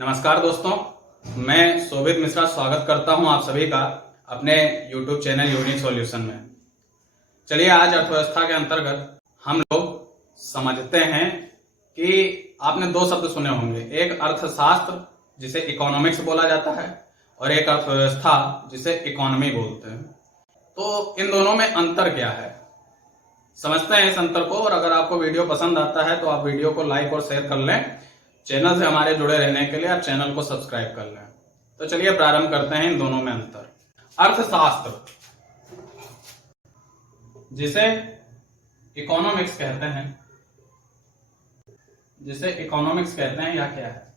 नमस्कार दोस्तों, मैं शोभित मिश्रा स्वागत करता हूं आप सभी का अपने YouTube चैनल यूनिक सॉल्यूशन में। चलिए आज अर्थव्यवस्था के अंतर्गत हम लोग समझते हैं कि आपने दो शब्द सुने होंगे, एक अर्थशास्त्र जिसे इकोनॉमिक्स बोला जाता है और एक अर्थव्यवस्था जिसे इकोनॉमी बोलते हैं। तो इन दोनों में अंतर क्या है, समझते हैं इस अंतर को। और अगर आपको वीडियो पसंद आता है तो आप वीडियो को लाइक और शेयर कर लें। चैनल से हमारे जुड़े रहने के लिए आप चैनल को सब्सक्राइब कर लें। तो चलिए प्रारंभ करते हैं इन दोनों में अंतर। अर्थशास्त्र जिसे इकोनॉमिक्स कहते हैं, यह क्या है?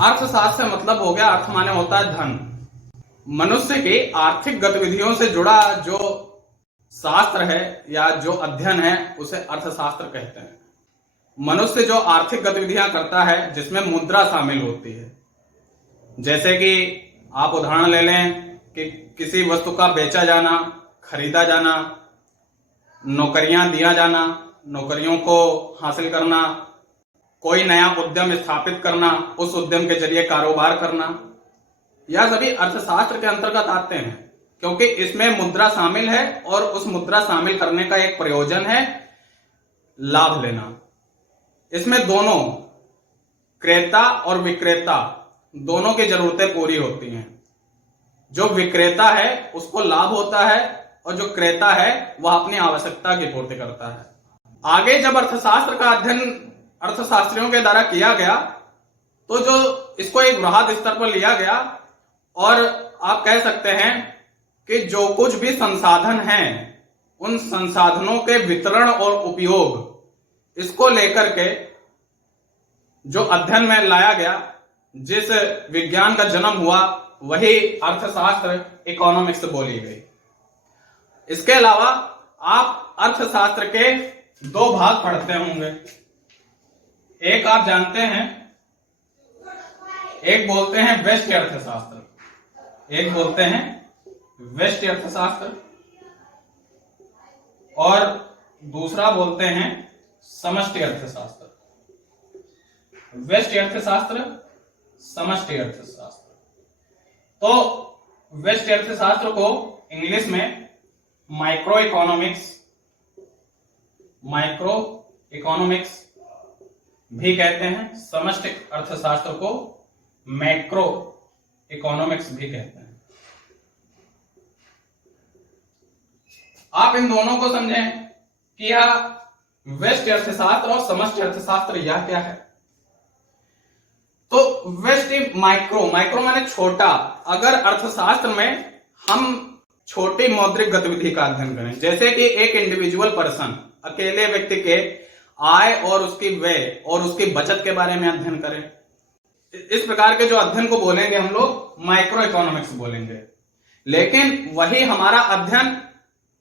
अर्थशास्त्र से मतलब हो गया, अर्थ माने होता है धन। मनुष्य की आर्थिक गतिविधियों से जुड़ा जो शास्त्र है या जो अध्ययन है उसे अर्थशास्त्र कहते हैं। मनुष्य जो आर्थिक गतिविधियां करता है जिसमें मुद्रा शामिल होती है, जैसे कि आप उदाहरण ले लें कि किसी वस्तु का बेचा जाना, खरीदा जाना, नौकरियां दिया जाना, नौकरियों को हासिल करना, कोई नया उद्यम स्थापित करना, उस उद्यम के जरिए कारोबार करना, यह सभी अर्थशास्त्र के अंतर्गत आते हैं, क्योंकि इसमें मुद्रा शामिल है और उस मुद्रा शामिल करने का एक प्रयोजन है लाभ लेना। इसमें दोनों क्रेता और विक्रेता दोनों की जरूरतें पूरी होती हैं। जो विक्रेता है उसको लाभ होता है और जो क्रेता है वह अपनी आवश्यकता की पूर्ति करता है। आगे जब अर्थशास्त्र का अध्ययन अर्थशास्त्रियों के द्वारा किया गया तो जो इसको एक बृहद स्तर पर लिया गया और आप कह सकते हैं कि जो कुछ भी संसाधन हैं उन संसाधनों के वितरण और उपयोग, इसको लेकर के जो अध्ययन में लाया गया, जिस विज्ञान का जन्म हुआ, वही अर्थशास्त्र इकोनॉमिक्स बोली गई। इसके अलावा आप अर्थशास्त्र के दो भाग पढ़ते होंगे। एक आप जानते हैं, एक बोलते हैं व्यष्टि अर्थशास्त्र, एक बोलते हैं व्यष्टि अर्थशास्त्र और दूसरा बोलते हैं समष्टि अर्थशास्त्र। व्यष्टि अर्थशास्त्र, समष्टि अर्थशास्त्र। तो व्यष्टि अर्थशास्त्र को इंग्लिश में माइक्रो इकोनॉमिक्स भी कहते हैं, समष्टि अर्थशास्त्र को मैक्रो इकोनॉमिक्स भी कहते हैं। आप इन दोनों को समझें कि यह व्यष्टि अर्थशास्त्र और समष्टि अर्थशास्त्र यह क्या है। तो व्यष्टि माइक्रो माने छोटा। अगर अर्थशास्त्र में हम छोटी मौद्रिक गतिविधि का अध्ययन करें, जैसे कि एक इंडिविजुअल पर्सन, अकेले व्यक्ति के आय और उसकी व्यय और उसकी बचत के बारे में अध्ययन करें, इस प्रकार के जो अध्ययन को बोलेंगे हम लोग माइक्रो इकोनॉमिक्स बोलेंगे। लेकिन वही हमारा अध्ययन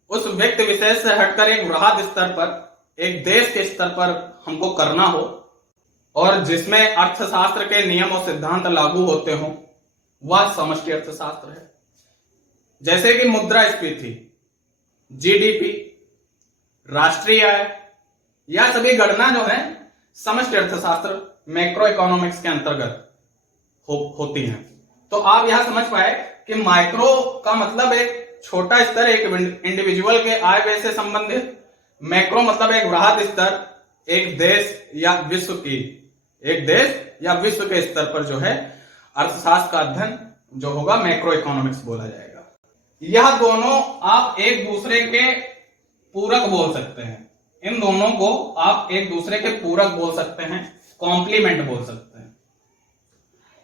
उस व्यक्ति विशेष से हटकर एक बृहद स्तर पर, एक देश के स्तर पर हमको करना हो और जिसमें अर्थशास्त्र के नियम और सिद्धांत लागू होते हो, वह समष्टि अर्थशास्त्र है। जैसे कि मुद्रास्फीति, जीडीपी, राष्ट्रीय आय, यह सभी गणना जो है समष्टि अर्थशास्त्र मैक्रो इकोनॉमिक्स के अंतर्गत होती हैं। तो आप यह समझ पाए कि माइक्रो का मतलब एक छोटा स्तर, एक इंडिविजुअल के आय व्यय से संबंधित। मैक्रो मतलब एक बृहद स्तर, एक देश या विश्व के स्तर पर जो है अर्थशास्त्र का अध्ययन जो होगा मैक्रो इकोनॉमिक्स बोला जाएगा। यह दोनों आप एक दूसरे के पूरक बोल सकते हैं। इन दोनों को आप एक दूसरे के पूरक बोल सकते हैं, कॉम्प्लीमेंट बोल सकते हैं।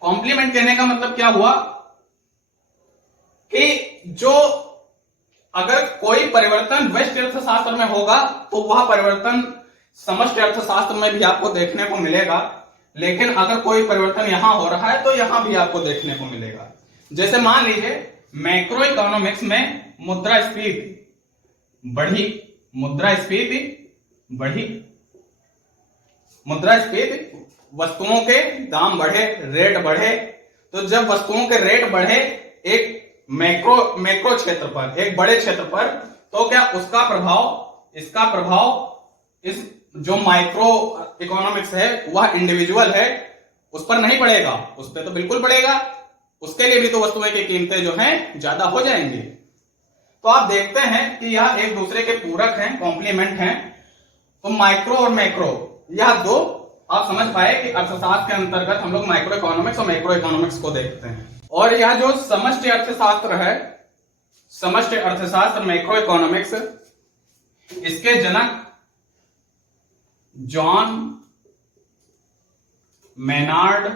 कॉम्प्लीमेंट कहने का मतलब क्या हुआ कि जो अगर कोई परिवर्तन व्यष्टि अर्थशास्त्र में होगा तो वह परिवर्तन समष्टि अर्थशास्त्र में भी आपको देखने को मिलेगा। लेकिन अगर कोई परिवर्तन यहां हो रहा है तो यहां भी आपको देखने को मिलेगा। जैसे मान लीजिए मैक्रो इकोनॉमिक्स में मुद्रास्फीति बढ़ी, वस्तुओं के दाम बढ़े, रेट बढ़े। तो जब वस्तुओं के रेट बढ़े एक मैक्रो क्षेत्र पर, एक बड़े क्षेत्र पर, तो क्या इसका प्रभाव इस जो माइक्रो इकोनॉमिक्स है वह इंडिविजुअल है उस पर नहीं पड़ेगा, उस पर तो बिल्कुल पड़ेगा, उसके लिए भी तो वस्तुएं की कीमतें जो हैं ज्यादा हो जाएंगी। तो आप देखते हैं कि यह एक दूसरे के पूरक हैं, कॉम्प्लीमेंट हैं। तो माइक्रो और मैक्रो, यह दो आप समझ पाए कि अर्थशास्त्र के अंतर्गत हम लोग माइक्रो इकोनॉमिक्स और मैक्रो इकोनॉमिक्स को देखते हैं। और यह जो समष्टि अर्थशास्त्र है, समष्टि अर्थशास्त्र मैक्रो इकोनॉमिक्स, इसके जनक जॉन मेनार्ड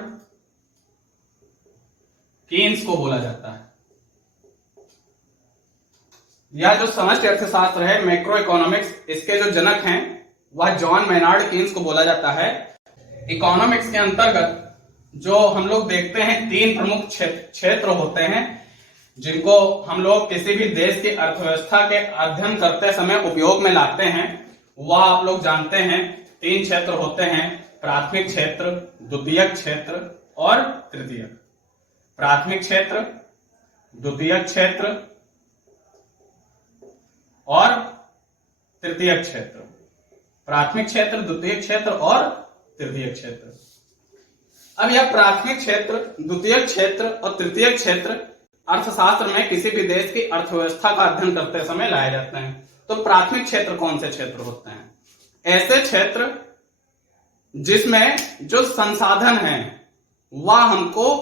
कीन्स को बोला जाता है। यह जो समष्टि अर्थशास्त्र है मैक्रो इकोनॉमिक्स, इसके जो जनक हैं वह जॉन मेनार्ड कीन्स को बोला जाता है। इकोनॉमिक्स के अंतर्गत जो हम लोग देखते हैं 3 प्रमुख क्षेत्र होते हैं जिनको हम लोग किसी भी देश की अर्थव्यवस्था के अध्ययन करते समय उपयोग में लाते हैं। वह आप लोग जानते हैं 3 क्षेत्र होते हैं, प्राथमिक क्षेत्र, द्वितीयक क्षेत्र और तृतीयक। प्राथमिक क्षेत्र, द्वितीयक क्षेत्र और तृतीयक क्षेत्र। प्राथमिक क्षेत्र, द्वितीयक क्षेत्र और तृतीयक क्षेत्र। अब यह प्राथमिक क्षेत्र, द्वितीयक क्षेत्र और तृतीयक क्षेत्र अर्थशास्त्र में किसी भी देश की अर्थव्यवस्था का अध्ययन करते समय लाए जाते हैं। तो प्राथमिक क्षेत्र कौन से क्षेत्र होते हैं? ऐसे क्षेत्र जिसमें जो संसाधन हैं वह हमको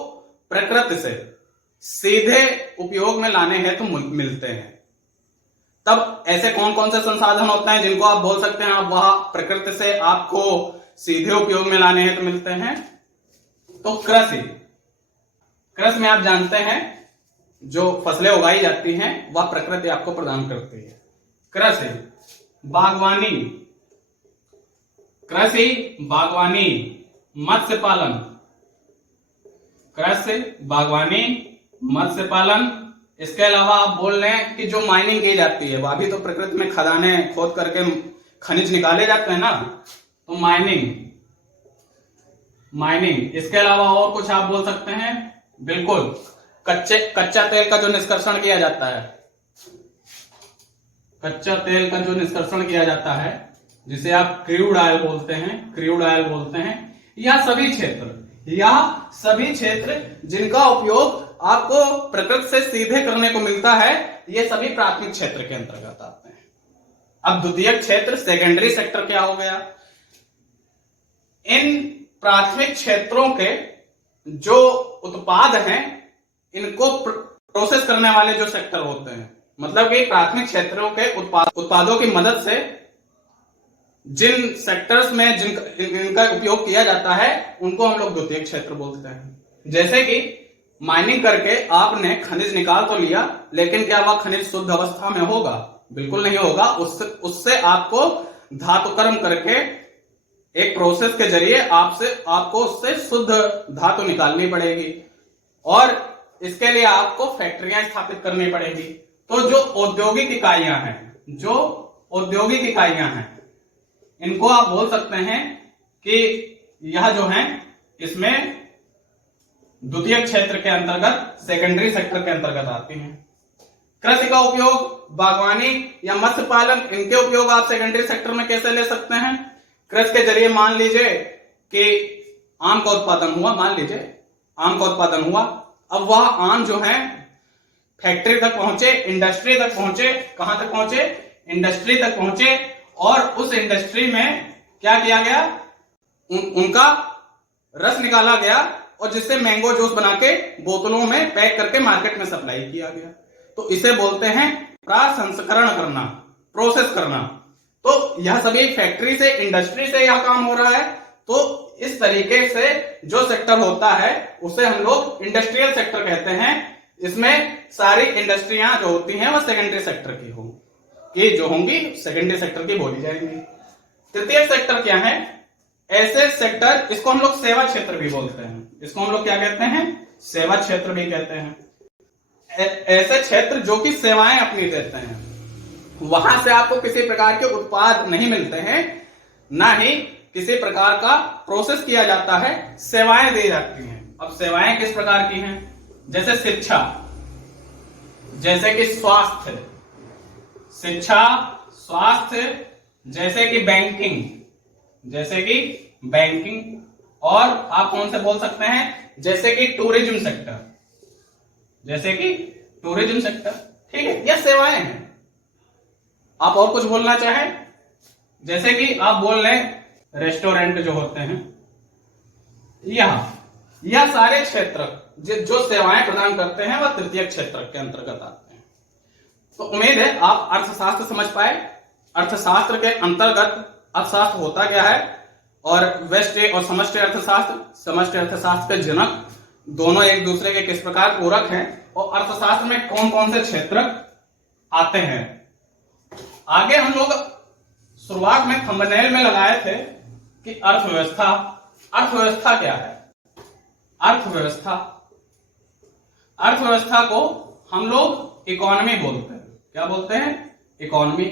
प्रकृति से सीधे उपयोग में लाने हेतु मिलते हैं। तब ऐसे कौन कौन से संसाधन होते हैं जिनको आप बोल सकते हैं आप वह प्रकृति से आपको सीधे उपयोग में लाने हेतु मिलते हैं? तो कृषि में आप जानते हैं जो फसलें उगाई जाती हैं वह प्रकृति आपको प्रदान करती है। कृषि, बागवानी, मत्स्य पालन, कृषि, बागवानी, मत्स्य पालन। इसके अलावा आप बोल रहे हैं कि जो माइनिंग की जाती है वह भी तो प्रकृति में खदानें खोद करके खनिज निकाले जाते हैं ना, तो माइनिंग। इसके अलावा और कुछ आप बोल सकते हैं? बिल्कुल, कच्चा तेल का जो निष्कर्षण किया जाता है, कच्चा तेल का जो निष्कर्षण किया जाता है जिसे आप क्रूड ऑयल बोलते हैं, यह सभी क्षेत्र जिनका उपयोग आपको प्रकृति से सीधे करने को मिलता है, ये सभी प्राथमिक क्षेत्र के अंतर्गत आते हैं। अब द्वितीयक क्षेत्र, सेकेंडरी सेक्टर क्या हो गया? इन प्राथमिक क्षेत्रों के जो उत्पाद हैं इनको प्रोसेस करने वाले जो सेक्टर होते हैं, मतलब कि प्राथमिक क्षेत्रों के उत्पादों की मदद से जिन सेक्टर्स में जिनका उपयोग किया जाता है उनको हम लोग द्वितीयक क्षेत्र बोलते हैं। जैसे कि माइनिंग करके आपने खनिज निकाल तो लिया, लेकिन क्या वह खनिज शुद्ध अवस्था में होगा? बिल्कुल नहीं होगा। उससे आपको धातुकर्म करके एक प्रोसेस के जरिए आपको उससे शुद्ध धातु निकालनी पड़ेगी और इसके लिए आपको फैक्ट्रियां स्थापित करनी पड़ेगी। तो जो औद्योगिक इकाइयां हैं इनको आप बोल सकते हैं कि यह जो है इसमें द्वितीय क्षेत्र के अंतर्गत, सेकेंडरी सेक्टर के अंतर्गत आती हैं। कृषि का उपयोग, बागवानी या मत्स्य पालन, इनके उपयोग आप सेकेंडरी सेक्टर में कैसे ले सकते हैं? कृषि के जरिए मान लीजिए कि आम का उत्पादन हुआ, अब वह आम जो है फैक्ट्री तक पहुंचे, इंडस्ट्री तक पहुंचे। कहां तक पहुंचे? इंडस्ट्री तक पहुंचे। और उस इंडस्ट्री में क्या किया गया? उनका रस निकाला गया और जिससे मैंगो जूस बना के बोतलों में पैक करके मार्केट में सप्लाई किया गया। तो इसे बोलते हैं प्रसंस्करण करना, प्रोसेस करना। तो यह सभी फैक्ट्री से, इंडस्ट्री से यह काम हो रहा है। तो इस तरीके से जो सेक्टर होता है उसे हम लोग इंडस्ट्रियल सेक्टर कहते हैं। इसमें सारी इंडस्ट्रियां जो होती हैं वह सेकेंडरी सेक्टर की होंगी, सेकेंडरी सेक्टर की बोली जाएंगी। तृतीय सेक्टर क्या है? ऐसे सेक्टर, इसको हम लोग सेवा क्षेत्र भी बोलते हैं। इसको हम लोग क्या कहते हैं? सेवा क्षेत्र भी कहते हैं। ऐसे क्षेत्र जो कि सेवाएं अपनी देते हैं, वहां से आपको किसी प्रकार के उत्पाद नहीं मिलते हैं, ना ही किसी प्रकार का प्रोसेस किया जाता है, सेवाएं दी जाती हैं। अब सेवाएं किस प्रकार की हैं? जैसे शिक्षा, जैसे कि स्वास्थ्य, जैसे कि बैंकिंग, और आप कौन से बोल सकते हैं, जैसे कि टूरिज्म सेक्टर, जैसे कि टूरिज्म सेक्टर, ठीक है, यह सेवाएं हैं। आप और कुछ बोलना चाहें, जैसे कि आप बोल रहे हैं रेस्टोरेंट जो होते हैं, यह सारे क्षेत्र जो सेवाएं प्रदान करते हैं वह तृतीय क्षेत्र के अंतर्गत आते हैं। तो उम्मीद है आप अर्थशास्त्र समझ पाए। अर्थशास्त्र के अंतर्गत अर्थशास्त्र होता क्या है, और व्यष्टि और समष्टि अर्थशास्त्र, समष्टि अर्थशास्त्र के जनक दोनों एक दूसरे के किस प्रकार पूरक हैं, और अर्थशास्त्र में कौन कौन से क्षेत्र आते हैं। आगे हम लोग शुरुआत में थंबनेल में लगाए थे कि अर्थव्यवस्था, अर्थव्यवस्था क्या है। अर्थव्यवस्था, अर्थव्यवस्था को हम लोग इकोनॉमी बोलते हैं। क्या बोलते हैं, इकोनॉमी।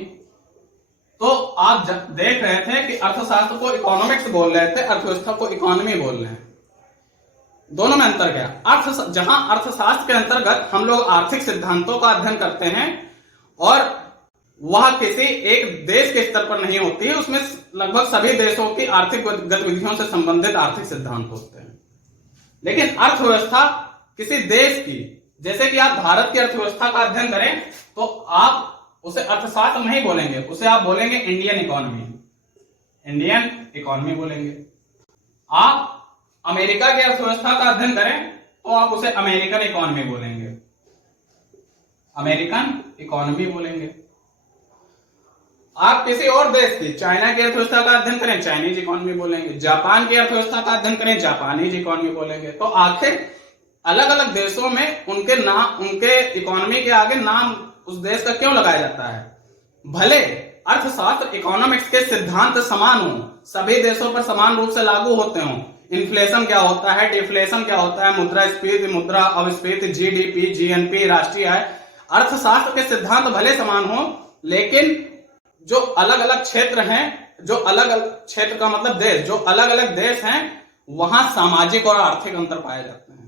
तो आप देख रहे थे कि अर्थशास्त्र को इकोनॉमिक्स बोल रहे थे, अर्थव्यवस्था को इकोनॉमी बोल रहे हैं, दोनों में अंतर क्या। जहां अर्थशास्त्र के अंतर्गत हम लोग आर्थिक सिद्धांतों का अध्ययन करते हैं और वह किसी एक देश के स्तर पर नहीं होती है, उसमें लगभग सभी देशों की आर्थिक गतिविधियों से संबंधित आर्थिक सिद्धांत होते हैं। लेकिन अर्थव्यवस्था किसी देश की, जैसे कि आप भारत की अर्थव्यवस्था का अध्ययन करें तो आप उसे अर्थशास्त्र नहीं बोलेंगे, उसे आप बोलेंगे इंडियन इकोनॉमी, इंडियन इकोनॉमी बोलेंगे। आप अमेरिका की अर्थव्यवस्था का अध्ययन करें तो आप उसे अमेरिकन इकोनॉमी बोलेंगे, अमेरिकन इकोनॉमी बोलेंगे। आप किसी और देश की, चाइना की अर्थव्यवस्था का अध्ययन करें, चाइनीज इकोनॉमी बोलेंगे। जापान की अर्थव्यवस्था का अध्ययन करें, जापानीज इकोनॉमी बोलेंगे। तो आखिर अलग अलग देशों में उनके नाम, उनके इकोनॉमी के आगे नाम उस देश का क्यों लगाया जाता है। भले अर्थशास्त्र इकोनॉमिक्स के सिद्धांत समान हो, सभी देशों पर समान रूप से लागू होते हों, इन्फ्लेशन क्या होता है, डिफ्लेशन क्या होता है, मुद्रास्फीति, मुद्रा अपस्फीति, जीडीपी, जीएनपी, राष्ट्रीय आय, अर्थशास्त्र के सिद्धांत भले समान हो, लेकिन जो अलग अलग क्षेत्र हैं, जो अलग अलग क्षेत्र का मतलब देश, जो अलग अलग देश हैं, वहां सामाजिक और आर्थिक अंतर पाए जाते हैं।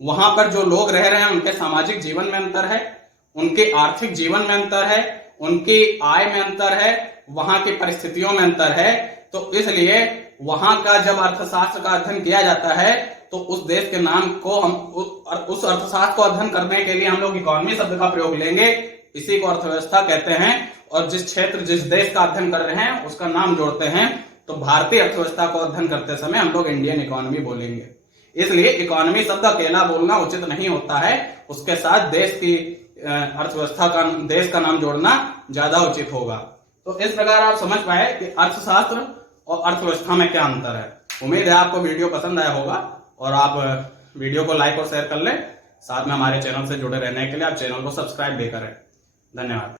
वहां पर जो लोग रह रहे हैं उनके सामाजिक जीवन में अंतर है, उनके आर्थिक जीवन में अंतर है, उनकी आय में अंतर है, वहां की परिस्थितियों में अंतर है। तो इसलिए वहां का जब अर्थशास्त्र का अध्ययन किया जाता है तो उस देश के नाम को हम, उस अर्थशास्त्र को अध्ययन करने के लिए हम लोग इकोनॉमी शब्द का प्रयोग लेंगे, इसी को अर्थव्यवस्था कहते हैं। और जिस क्षेत्र, जिस देश का अध्ययन कर रहे हैं उसका नाम जोड़ते हैं। तो भारतीय अर्थव्यवस्था को अध्ययन करते समय हम लोग इंडियन इकोनॉमी बोलेंगे। इसलिए इकोनॉमी शब्द अकेला बोलना उचित नहीं होता है, उसके साथ देश की अर्थव्यवस्था का, देश का नाम जोड़ना ज्यादा उचित होगा। तो इस प्रकार आप समझ पाए कि अर्थशास्त्र और अर्थव्यवस्था में क्या अंतर है। उम्मीद है आपको वीडियो पसंद आया होगा और आप वीडियो को लाइक और शेयर कर लें। साथ में हमारे चैनल से जुड़े रहने के लिए आप चैनल को सब्सक्राइब भी करें। धन्यवाद।